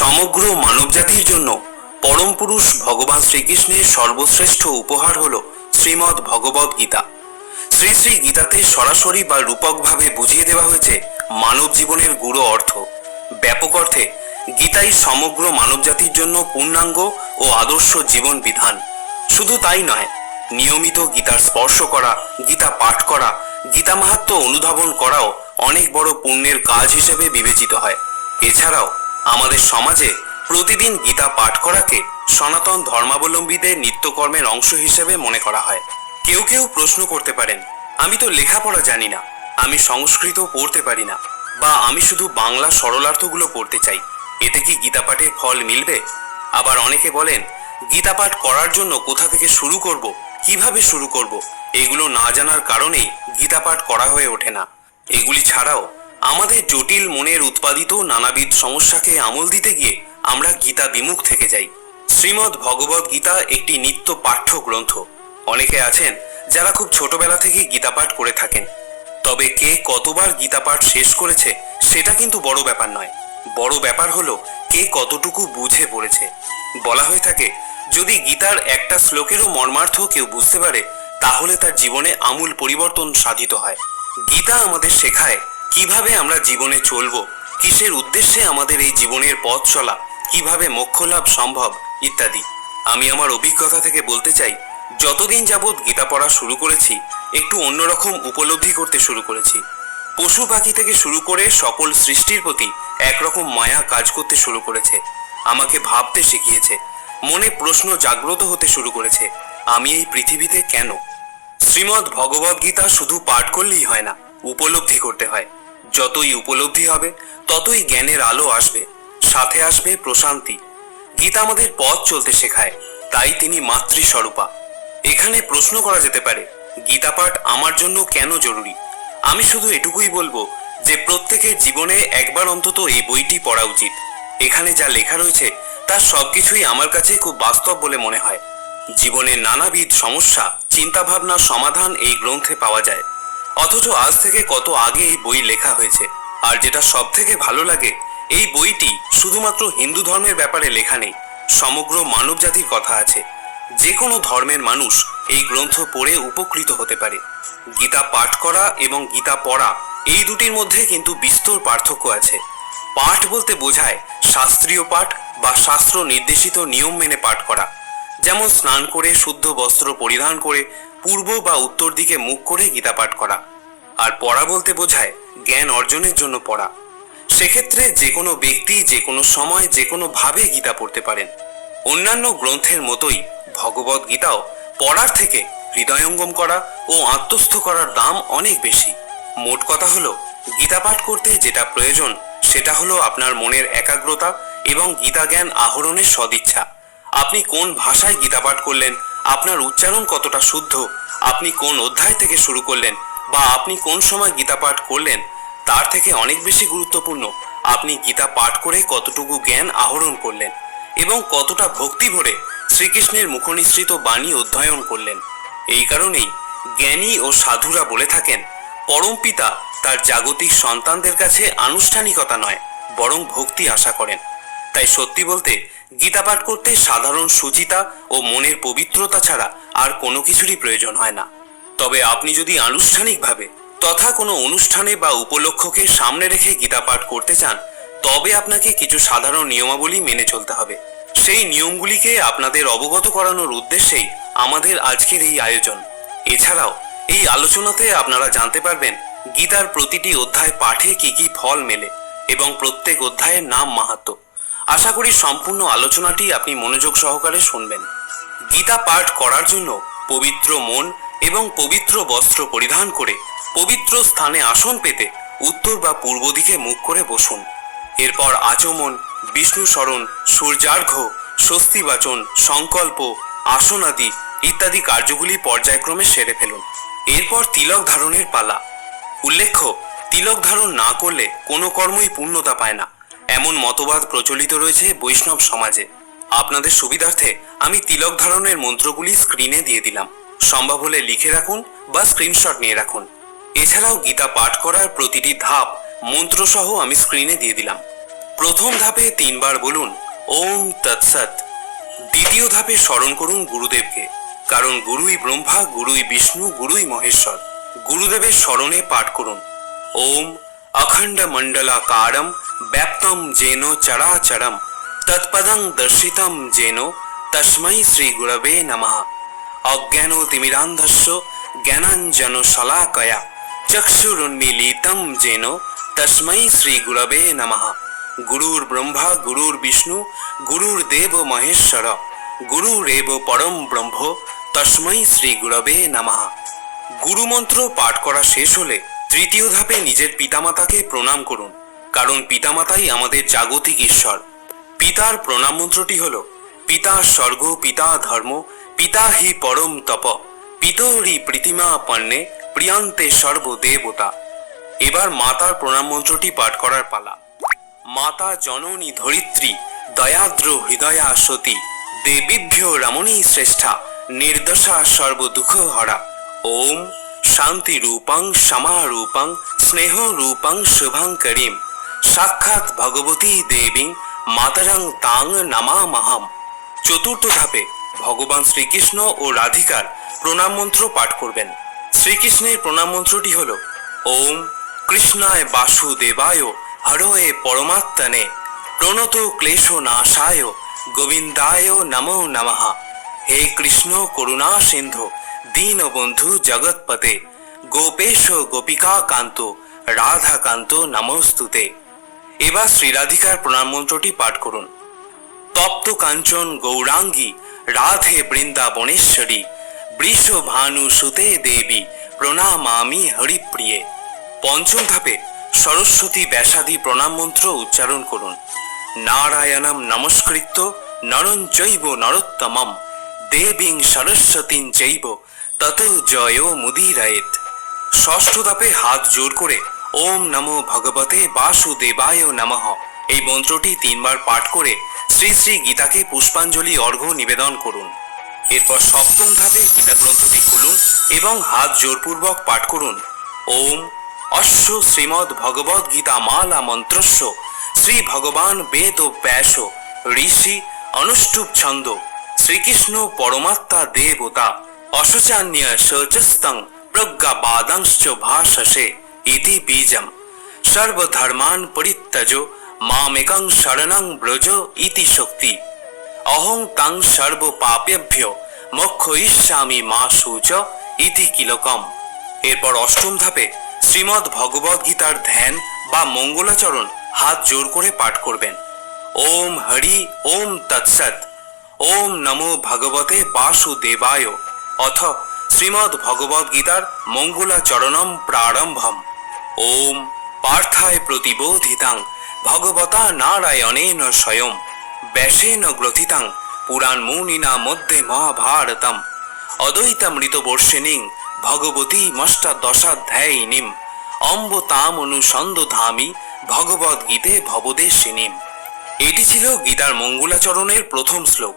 সমগ্র মানবজাতির জন্য পরম পুরুষ ভগবান শ্রীকৃষ্ণের সর্বশ্রেষ্ঠ উপহার হল শ্রীমদ্ ভগবদ গীতা। শ্রী শ্রী গীতাতে সরাসরি বা রূপকভাবে বুঝিয়ে দেওয়া হয়েছে মানব জীবনের গুড়ো অর্থ। ব্যাপক অর্থে গীতাই সমগ্র মানবজাতির জন্য পূর্ণাঙ্গ ও আদর্শ জীবন বিধান। শুধু তাই নয়, নিয়মিত গীতার স্পর্শ করা, গীতা পাঠ করা, গীতা মাহাত্ম অনুধাবন করাও অনেক বড় পুণ্যের কাজ হিসেবে বিবেচিত হয়। এছাড়াও আমাদের সমাজে প্রতিদিন গীতা পাঠ করাকে সনাতন ধর্মাবলম্বীদের নিত্যকর্মের অংশ হিসেবে মনে করা হয়। কেউ কেউ প্রশ্ন করতে পারেন, আমি তো লেখাপড়া জানি না, আমি সংস্কৃত পড়তে পারি না, বা আমি শুধু বাংলা সরলার্থগুলো পড়তে চাই, এতে কি গীতা পাঠের ফল মিলবে? আবার অনেকে বলেন, গীতা পাঠ করার জন্য কোথা থেকে শুরু করব, কীভাবে শুরু করব, এগুলো না জানার কারণেই গীতা পাঠ করা হয়ে ওঠে না। এগুলি ছাড়াও আমাদের জটিল মনের উৎপাদিত নানাবিধ সমস্যাকে আমল দিতে গিয়ে আমরা গীতা বিমুখ থেকে যাই। শ্রীমদ্ ভগবদ গীতা একটি নিত্য পাঠ্য গ্রন্থ অনেকে আছেন যারা খুব ছোটবেলা থেকে গীতা পাঠ করে থাকেন। তবে কে কতবার গীতা পাঠ শেষ করেছে, সেটা কিন্তু বড় ব্যাপার নয়। বড় ব্যাপার হলো কে কতটুকু বুঝে পড়েছে। বলা হয়ে থাকে, যদি গীতার একটা শ্লোকেরও মর্মার্থ কেউ বুঝতে পারে, তাহলে তার জীবনে আমূল পরিবর্তন সাধিত হয়। গীতা আমাদের শেখায় কীভাবে আমরা জীবনে চলবো? কিসের উদ্দেশ্যে আমাদের এই জীবনের পথ চলা? কীভাবে মোক্ষ লাভ সম্ভব? ইত্যাদি। আমি আমার অভিজ্ঞতা থেকে বলতে চাই, যতদিন যাবৎ গীতা পড়া শুরু করেছি, একটু অন্যরকম উপলব্ধি করতে শুরু করেছি। পশু পাখি থেকে শুরু করে সকল সৃষ্টির প্রতি একরকম মায়া কাজ করতে শুরু করেছে। আমাকে ভাবতে শিখিয়েছে, মনে প্রশ্ন জাগ্রত হতে শুরু করেছে, আমি এই পৃথিবীতে কেন? শ্রীমদ্ ভগবদ্গীতা শুধু পাঠ করলেই হয় না, উপলব্ধি করতে হয়। যতই উপলব্ধি হবে, ততই জ্ঞানের আলো আসবে, সাথে আসবে প্রশান্তি। গীতা আমাদের পথ চলতে শেখায়, তাই তিনি মাতৃস্বরূপা। এখানে প্রশ্ন করা যেতে পারে, গীতা পাঠ আমার জন্য কেন জরুরি? আমি শুধু এটুকুই বলব যে প্রত্যেকের জীবনে একবার অন্তত এই বইটি পড়া উচিত। এখানে যা লেখা রয়েছে তার সবকিছুই আমার কাছে খুব বাস্তব বলে মনে হয়। জীবনের নানাবিধ সমস্যা, চিন্তাভাবনা, সমাধান এই গ্রন্থে পাওয়া যায়। অথচ আজ থেকে কত আগে এই বই লেখা হয়েছে। আর যেটা সব থেকে ভালো লাগে, এই বইটি শুধুমাত্র হিন্দু ধর্মের ব্যাপারে লেখা নেই, সমগ্র মানব জাতির কথা আছে। যে কোনো ধর্মের মানুষ এই গ্রন্থ পড়ে উপকৃত হতে পারে। গীতা পাঠ করা এবং গীতা পড়া, এই দুটির মধ্যে কিন্তু বিস্তর পার্থক্য আছে। পাঠ বলতে বোঝায় শাস্ত্রীয় পাঠ বা শাস্ত্র নির্দেশিত নিয়ম মেনে পাঠ করা। যেমন স্নান করে, শুদ্ধ বস্ত্র পরিধান করে পূর্ব বা উত্তর দিকে মুখ করে গীতা পাঠ করা আর পড়া বলতে বোঝায় জ্ঞান অর্জনের জন্য পড়া। সেক্ষেত্রে যে কোনো ব্যক্তি, যে কোনো সময়, যে কোনো ভাবে গীতা পড়তে পারেন। অন্যান্য গ্রন্থের মতোই ভগবত গীতাও পড়ার থেকে হৃদয়ঙ্গম করা ও আত্মস্থ করার দাম অনেক বেশি। মোট কথা হলো গীতা পাঠ করতে যেটা প্রয়োজন, সেটা হলো আপনার মনের একাগ্রতা এবং গীতা জ্ঞান আহরণের সদিচ্ছা। আপনি কোন ভাষায় গীতা পাঠ করলেন আপনার উচ্চারণ কতটা শুদ্ধ, আপনি কোন অধ্যায় থেকে শুরু করলেন, বা আপনি কোন সময় গীতা পাঠ করলেন, তার থেকে অনেক বেশি গুরুত্বপূর্ণ, আপনি গীতা পাঠ করে কতটুকু জ্ঞান আহরণ করলেন, এবং কতটা ভক্তি ভরে শ্রীকৃষ্ণের মুখনিসৃত বাণী অধ্যয়ন করলেন। এই কারণেই জ্ঞানী ও সাধুরা বলে থাকেন, পরম পিতা তার জাগতিক সন্তানদের কাছে আনুষ্ঠানিকতা নয়, বরং ভক্তি আশা করেন। তাই সত্যি বলতে গীতা পাঠ করতে সাধারণ সুচিতা ও মনের পবিত্রতা ছাড়া আর কোনো কিছুরই প্রয়োজন হয় না। তবে আপনি যদি আনুষ্ঠানিকভাবে তথা কোনো অনুষ্ঠানে বা উপলক্ষকে সামনে রেখে গীতা পাঠ করতে চান, তবে আপনাকে কিছু সাধারণ নিয়মাবলী মেনে চলতে হবে। সেই নিয়মগুলিকে আপনাদের অবগত করানোর উদ্দেশ্যেই আমাদের আজকের এই আয়োজন। এছাড়াও, এই আলোচনাতে আপনারা জানতে পারবেন গীতার প্রতিটি অধ্যায় পাঠে কি কি ফল মেলে এবং প্রত্যেক অধ্যায়ের নাম মাহাত্ম্য। আশা করি সম্পূর্ণ আলোচনাটি আপনি মনোযোগ সহকারে শুনবেন। গীতা পাঠ করার জন্য পবিত্র মন এবং পবিত্র বস্ত্র পরিধান করে পবিত্র স্থানে আসন পেতে উত্তর বা পূর্ব দিকে মুখ করে বসুন। এরপর আচমন, বিষ্ণু স্মরণ, সূর্যার্ঘ্য, স্বস্তিবাচন, সংকল্প আসন আদি ইত্যাদি কার্যগুলি পর্যায়ক্রমে সেরে ফেলুন। এরপর তিলক ধারণের পালা। উল্লেখ্য, তিলক ধারণ না করলে কোনো কর্মই পূর্ণতা পায় না। এমন মতবাদ প্রচলিত রয়েছে বৈষ্ণব সমাজে। আপনাদের সুবিধার্থে আমি তিলক ধারণের মন্ত্রগুলি স্ক্রিনে দিয়ে দিলাম। সম্ভব হলে লিখে রাখুন বা স্ক্রিনশট নিয়ে রাখুন। এছাড়াও গীতা পাঠ করার প্রতিটি ধাপ, মন্ত্রসহ আমি স্ক্রিনে দিয়ে দিলাম। প্রথম ধাপে তিনবার বলুন, ওম তৎসৎ দ্বিতীয় ধাপে স্মরণ করুন গুরুদেবকে, কারণ গুরুই ব্রহ্মা, গুরুই বিষ্ণু, গুরুই মহেশ্বর। গুরুদেবের স্মরণে পাঠ করুন। ওম অখণ্ড মণ্ডলাকারম ব্যাপ্তম যেন চড়াচড়ম তৎপদং দর্শিতম যেন তস্মৈ শ্রীগুরবে নমঃ অজ্ঞানো তিমিরান্ধস্য জ্ঞানাঞ্জন শলাকয়া চক্ষুরুন্মীলিতম যেন তস্মৈ শ্রীগুরবে নমঃ গুরুর ব্রহ্মা গুরুর বিষ্ণু গুরুর দেব মহেশ্বর গুরুরেব পরম ব্রহ্ম তস্মৈ শ্রীগুরবে নমঃ গুরুমন্ত্র পাঠ করা শেষ হলে তৃতীয় ধাপে নিজের পিতামাতাকে প্রণাম করুন। কারণ পিতামাতাই আমাদের জাগতিক ঈশ্বর। পিতার প্রণাম মন্ত্রটি হল, পিতা স্বর্গ, পিতা ধর্ম, পিতা হি পরম তপ পিতরি প্রীতিমা পণ্যে প্রিয়ান্তে সর্বদেবতা এবার মাতার প্রণাম মন্ত্রটি পাঠ করার পালা। মাতা জননী ধরিত্রী, দয়াদ্র হৃদয়া সতী, দেবীভ্য রমণী শ্রেষ্ঠা, নির্দশা সর্বদুঃখ হরা। ওম শান্তি রূপং সমারূপং স্নেহ রূপং শুভঙ্করীম সাক্ষাৎ ভগবতী দেবী মাতারাং তাং নামা মাহাম চতুর্থ ধাপে ভগবান শ্রীকৃষ্ণ ও রাধিকার প্রণাম মন্ত্র পাঠ করবেন। শ্রীকৃষ্ণের প্রণাম মন্ত্রটি হল, ওম কৃষ্ণায় বাসুদেবায় হরয়ে পরমাত্মনে, প্রণত ক্লেশ নাশায়, গোবিন্দায় নমো নমঃ। হে কৃষ্ণ করুণা সিন্ধু দীনবন্ধু জগৎপতে, গোপেশ গোপিকা কান্ত রাধা কান্ত নমস্তুতে। এবার শ্রীরাধিকার প্রণাম মন্ত্রটি পাঠ করুন। তপ্ত কাঞ্চন গৌরাঙ্গী, রাধে বৃন্দাবনেশ্বরী বৃষ ভানু সুতে দেবী, প্রণামামি হরিপ্রিয়ে। পঞ্চম ধাপে সরস্বতী ব্যাসাদি প্রণাম মন্ত্র উচ্চারণ করুন। নারায়ণম নমস্কৃত্য নরং চৈব নরোত্তমম, দেবীং সরস্বতীং চৈব, তত জয় মুদিরায়েত। ষষ্ঠ ধাপে হাত জোর করে ওম নমো ভগবতে বাসুদেবায় নমঃ। এই মন্ত্রটি তিনবার পাঠ করে শ্রী শ্রী গীতাকে পুষ্পাঞ্জলি, অর্ঘ্য নিবেদন করুন। এরপর সপ্তম ধাপে গীতা গ্রন্থটি খুলুন এবং হাত জোরপূর্বক পাঠ করুন। ওম অশ্ব শ্রীমদ ভগবদ গীতা মালা মন্ত্রস্য। শ্রী ভগবান বেদ ও ব্যাস। ঋষি অনুষ্টুপ ছন্দ। শ্রীকৃষ্ণ পরমাত্মা দেবতা। অশোচান্য শোচস্তং প্রজ্ঞাবাদাংশ্চ ভাষসে ইতি বীজম সর্বধর্মান পরিত্যজ মামেকং শরণং ব্রজ ইতি শক্তি অহং তাং সর্ব পাপেভ্য মোক্ষ ইস্যামি মা সূচ ইতি কিলকম এরপর অষ্টম ধাপে শ্রীমদ ভগবদ গীতার ধ্যান বা মঙ্গলাচরণ হাত জোর করে পাঠ করবেন। ওম হরি, ওম তৎসৎ। ওম নমো ভগবতে বাসুদেবায়। অথ শ্রীমদ ভগবদ গীতার মঙ্গলাচরণম প্রারম্ভম। ওম পার্থায় প্রতিবোধিতাং, ভগবতা নারায়ণেন স্বয়ং, ব্যাসেন গ্রথিতাং পুরাণ মুনিনা মধ্যে মহাভারতম, অদ্বৈতামৃতবর্ষিণীং, ভগবতী মষ্টাদশাধ্যায়িনীম অম্ব তাম অনুসন্দধামি ভগবদ্গীতে ভবদেশিনীম। এটি ছিল গীতার মঙ্গলাচরণের প্রথম শ্লোক।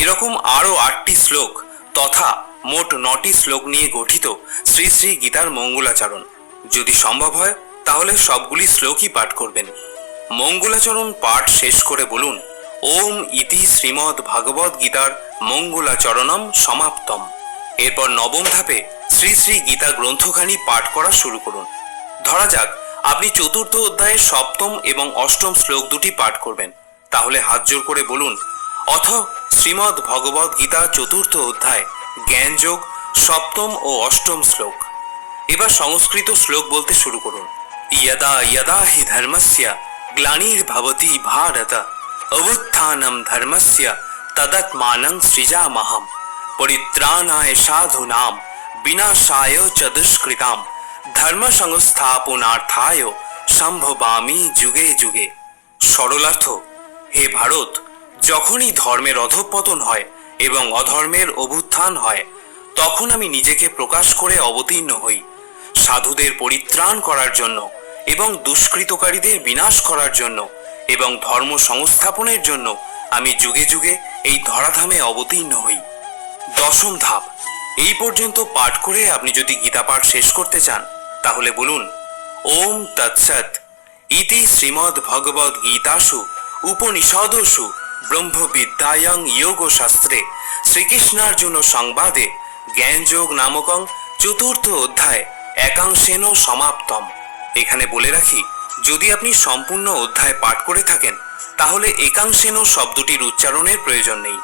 এরকম আরও আটটি শ্লোক তথা মোট নটি শ্লোক নিয়ে গঠিত শ্রী শ্রী গীতার মঙ্গলাচরণ। যদি সম্ভব হয়, তাহলে সবগুলি শ্লোকই পাঠ করবেন। মঙ্গলাচরণ পাঠ শেষ করে বলুন, ওম ইতি শ্রীমদ ভাগবত গীতার মঙ্গলাচরণম সমাপ্তম। এরপর নবম ধাপে শ্রী শ্রী গীতা গ্রন্থখানি পাঠ করা শুরু করুন। ধরা যাক, আপনি চতুর্থ অধ্যায়ের সপ্তম এবং অষ্টম শ্লোক দুটি পাঠ করবেন। তাহলে হাত জোর করে বলুন, অথ শ্রীমদ ভগবত গীতা চতুর্থ অধ্যায়, জ্ঞানযোগ, সপ্তম ও অষ্টম শ্লোক। এবার সংস্কৃত শ্লোক বলতে শুরু করুন। ইয়দা ইয়দা হি ধর্মস্যা, গ্লানির ভবতি ভারত, অবুত্থানম ধর্মস্য তদত্মানং সৃজামহম, পরিত্রাণায় সাধুনাম, বিনাশায় চ দুষ্কৃতাম, ধর্ম সংস্থাপনার্থায় সম্ভবামি যুগে যুগে। সরলার্থ, হে ভারত, যখনই ধর্মের অধঃপতন হয় এবং অধর্মের অভ্যুত্থান হয়, তখন আমি নিজেকে প্রকাশ করে অবতীর্ণ হই। সাধুদের পরিত্রাণ করার জন্য এবং দুষ্কৃতকারীদের বিনাশ করার জন্য এবং ধর্ম সংস্থাপনের জন্য আমি যুগে যুগে এই ধরাধামে অবতীর্ণ হই। দশম ধাপ। এই পর্যন্ত পাঠ করে আপনি যদি গীতা পাঠ শেষ করতে চান, তাহলে বলুন, ওম তৎসৎ। ইতি শ্রীমদ্ ভগবদ গীতাসু, উপনিষদসু, ব্রহ্মবিদ্যায়ং যোগ শাস্ত্রে শ্রীকৃষ্ণার্জুন সংবাদে, জ্ঞানযোগ নামকং চতুর্থ অধ্যায়। একাংশেন সমাপ্তম। এখানে বলে রাখি, যদি আপনি সম্পূর্ণ অধ্যায় পাঠ করে থাকেন, তাহলে একাংশেন শব্দটির উচ্চারণের প্রয়োজন নেই।